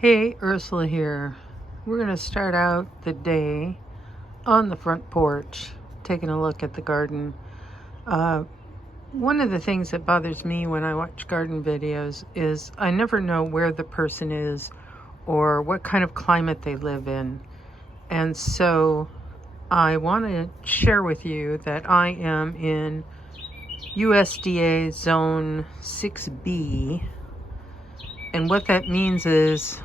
Hey, Ursula here. We're going to start out the day on the front porch, taking a look at the garden. One of the things that bothers me when I watch garden videos is I never know where the person is or what kind of climate they live in. And so I want to share with you that I am in USDA Zone 6B. And what that means is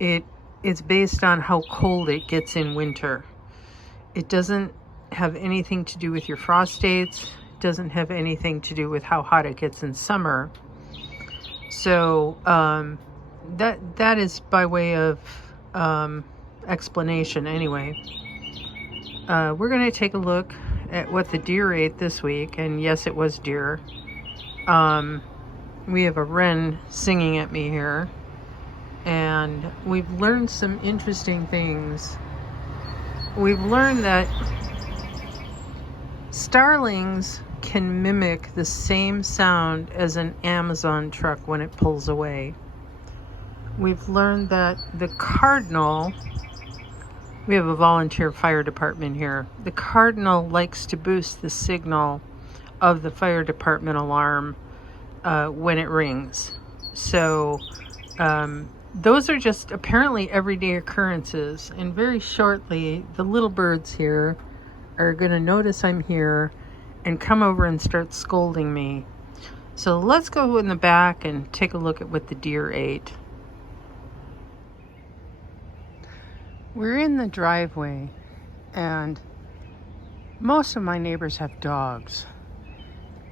it's based on how cold it gets in winter. It doesn't have anything to do with your frost dates. It doesn't have anything to do with how hot it gets in summer. So that is by way of explanation anyway. We're going to take a look at what the deer ate this week. And yes, it was deer. We have a wren singing at me here. And we've learned some interesting things. We've learned that starlings can mimic the same sound as an Amazon truck when it pulls away. We've learned that the cardinal, we have a volunteer fire department here. The cardinal likes to boost the signal of the fire department alarm when it rings. So, those are just apparently everyday occurrences, and very shortly the little birds here are going to notice I'm here and come over and start scolding me. So let's go in the back and take a look at what the deer ate. We're in the driveway, and most of my neighbors have dogs,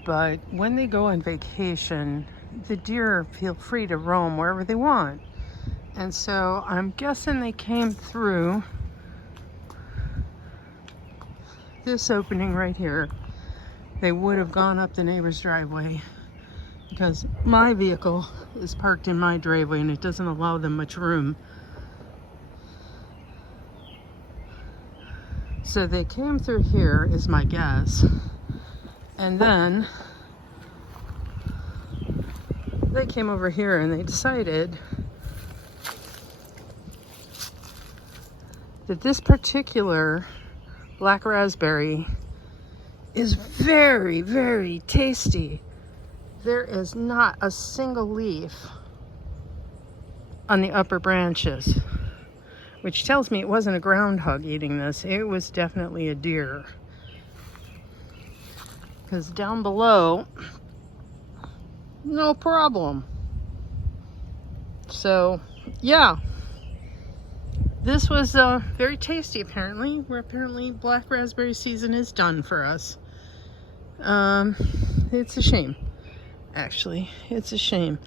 but when they go on vacation, the deer feel free to roam wherever they want. And so I'm guessing they came through this opening right here. They would have gone up the neighbor's driveway because my vehicle is parked in my driveway and it doesn't allow them much room. So they came through here is my guess. And then they came over here and they decided that this particular black raspberry is very, very tasty. There is not a single leaf on the upper branches, which tells me it wasn't a groundhog eating this. It was definitely a deer. Because down below, no problem. So, yeah. This was very tasty, apparently. Apparently black raspberry season is done for us. It's a shame, actually. It's a shame.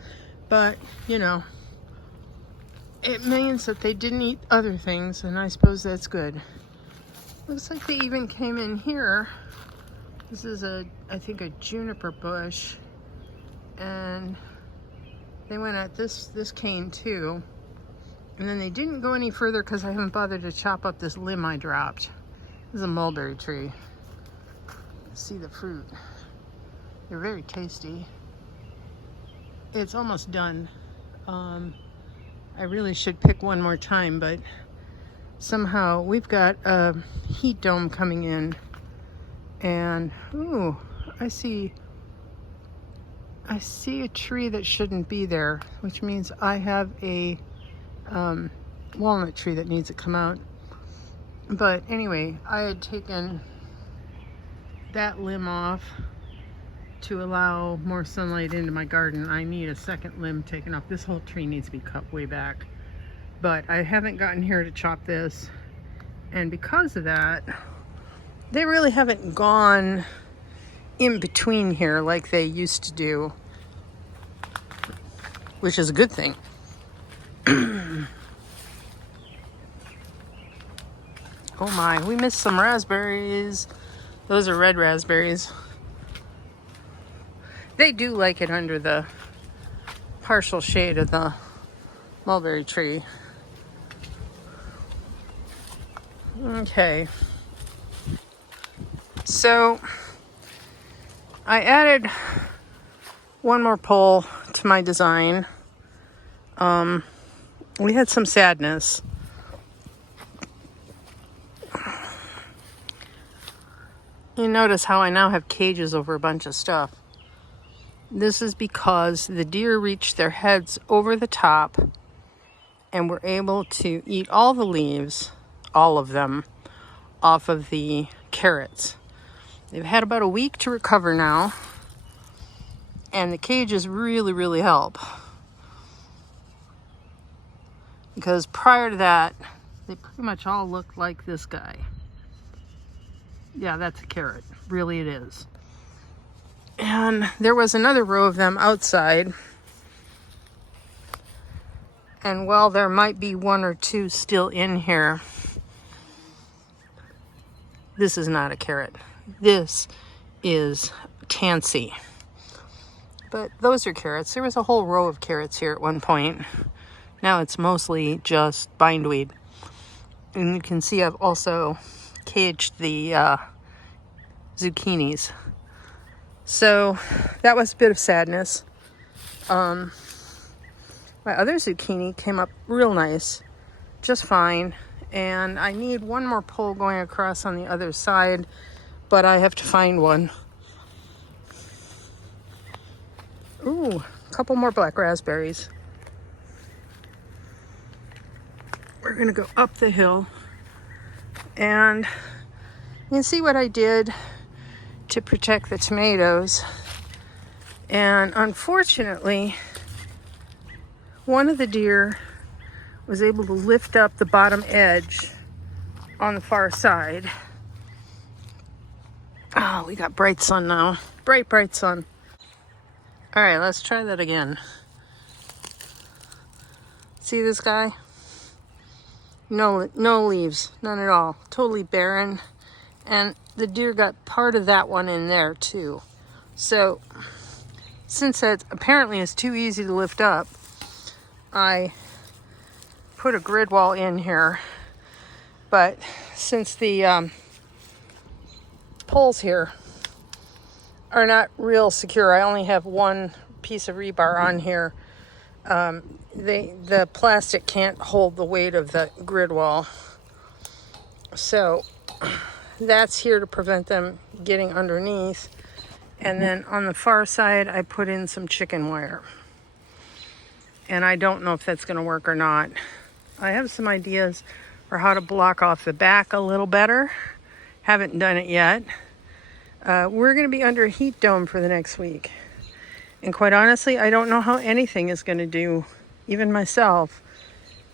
But, you know, it means that they didn't eat other things, and I suppose that's good. Looks like they even came in here. This is I think a juniper bush. And they went at this cane too. And then they didn't go any further because I haven't bothered to chop up this limb I dropped. This is a mulberry tree. See the fruit. They're very tasty. It's almost done. I really should pick one more time, but somehow we've got a heat dome coming in. And, ooh, I see a tree that shouldn't be there, which means I have a walnut tree that needs to come out. But anyway, I had taken that limb off to allow more sunlight into my garden. I need a second limb taken off. This whole tree needs to be cut way back, but I haven't gotten here to chop this, and because of that, they really haven't gone in between here like they used to do, which is a good thing. Oh my, we missed some raspberries. Those are red raspberries. They do like it under the partial shade of the mulberry tree. Okay. So I added one more pole to my design. we had some sadness. You notice how I now have cages over a bunch of stuff. This is because the deer reached their heads over the top and were able to eat all the leaves, all of them, off of the carrots. They've had about a week to recover now, and the cages really, really help. Because prior to that, they pretty much all looked like this guy. Yeah, that's a carrot. Really, it is. And there was another row of them outside. And while there might be one or two still in here, this is not a carrot. This is tansy. But those are carrots. There was a whole row of carrots here at one point. Now it's mostly just bindweed. And you can see I've also caged the zucchinis. So that was a bit of sadness. My other zucchini came up real nice, just fine. And I need one more pole going across on the other side, but I have to find one. Ooh, a couple more black raspberries. We're gonna go up the hill, and you can see what I did to protect the tomatoes. And unfortunately, one of the deer was able to lift up the bottom edge on the far side. Oh, we got bright sun now. Bright, bright sun. All right, let's try that again. See this guy? No leaves, none at all. Totally barren. And the deer got part of that one in there too. So, since that apparently is too easy to lift up, I put a grid wall in here. But since the poles here are not real secure, I only have one piece of rebar on here. The plastic can't hold the weight of the grid wall. So that's here to prevent them getting underneath. And then on the far side, I put in some chicken wire. And I don't know if that's going to work or not. I have some ideas for how to block off the back a little better. Haven't done it yet. We're going to be under a heat dome for the next week. And quite honestly, I don't know how anything is going to do, even myself.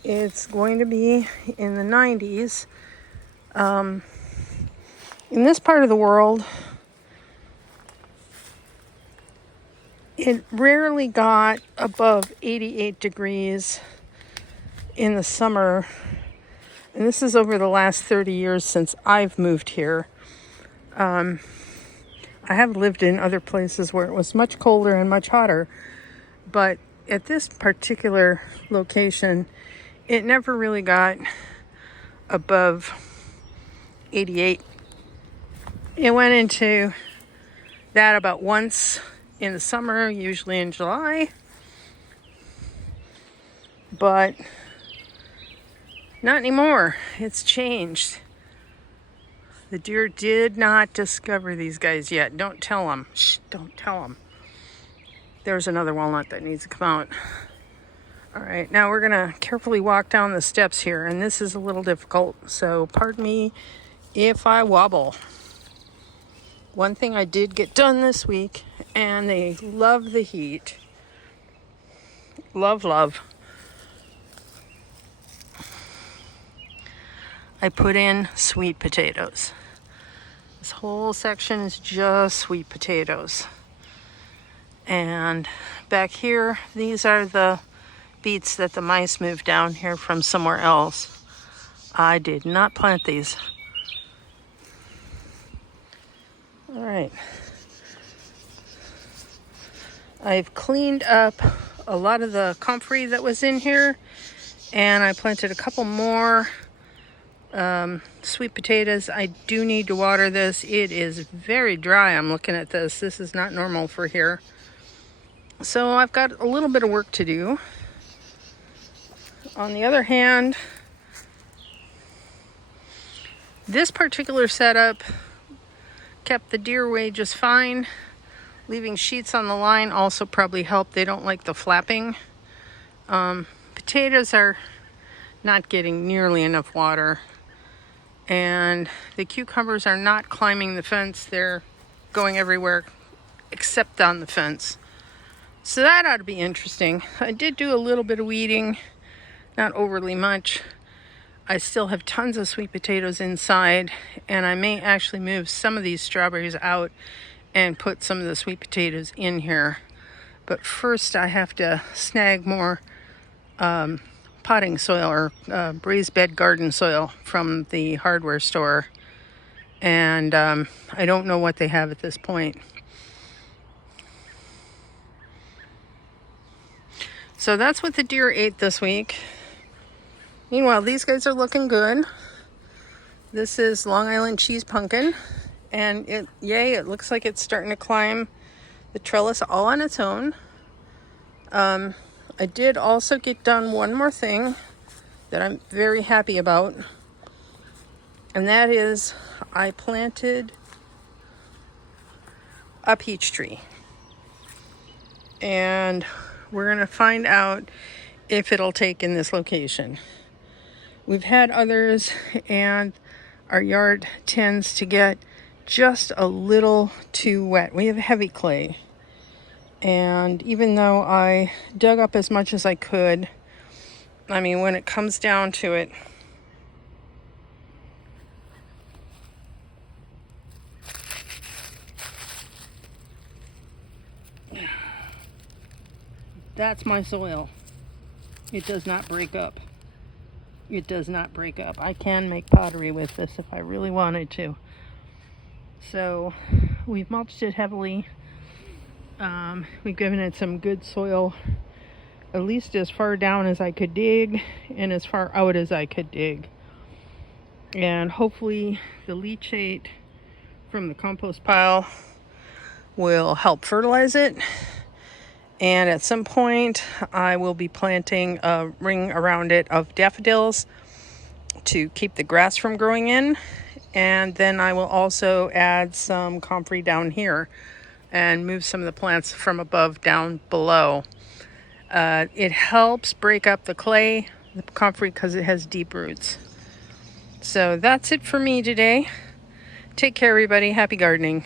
It's going to be in the 90s. In this part of the world, it rarely got above 88 degrees in the summer. And this is over the last 30 years since I've moved here. I have lived in other places where it was much colder and much hotter, but at this particular location, it never really got above 88. It went into that about once in the summer, usually in July, but not anymore. It's changed. The deer did not discover these guys yet. Don't tell them. Shh, don't tell them. There's another walnut that needs to come out. All right, now we're gonna carefully walk down the steps here, and this is a little difficult, so pardon me if I wobble. One thing I did get done this week, and they love the heat. Love, love. I put in sweet potatoes. This whole section is just sweet potatoes. And back here, these are the beets that the mice moved down here from somewhere else. I did not plant these. All right. I've cleaned up a lot of the comfrey that was in here, and I planted a couple more sweet potatoes. I do need to water this. It is very dry. I'm looking at this. This is not normal for here. So I've got a little bit of work to do. On the other hand, this particular setup kept the deer away just fine. Leaving sheets on the line also probably helped. They don't like the flapping. Potatoes are not getting nearly enough water. And the cucumbers are not climbing the fence. They're going everywhere except on the fence. So that ought to be interesting. I did do a little bit of weeding, not overly much. I still have tons of sweet potatoes inside, and I may actually move some of these strawberries out and put some of the sweet potatoes in here. But first I have to snag more potting soil or raised bed garden soil from the hardware store. And I don't know what they have at this point. So that's what the deer ate this week. Meanwhile, these guys are looking good. This is Long Island cheese pumpkin. And it looks like it's starting to climb the trellis all on its own. I did also get done one more thing that I'm very happy about. And that is I planted a peach tree. And we're going to find out if it'll take in this location. We've had others, and our yard tends to get just a little too wet. We have heavy clay. And even though I dug up as much as I could, I mean, when it comes down to it, that's my soil. It does not break up. It does not break up. I can make pottery with this if I really wanted to. So we've mulched it heavily. We've given it some good soil, at least as far down as I could dig and as far out as I could dig. And hopefully the leachate from the compost pile will help fertilize it. And at some point I will be planting a ring around it of daffodils to keep the grass from growing in. And then I will also add some comfrey down here and move some of the plants from above down below. It helps break up the clay, the comfrey, because it has deep roots. So that's it for me today. Take care, everybody. Happy gardening.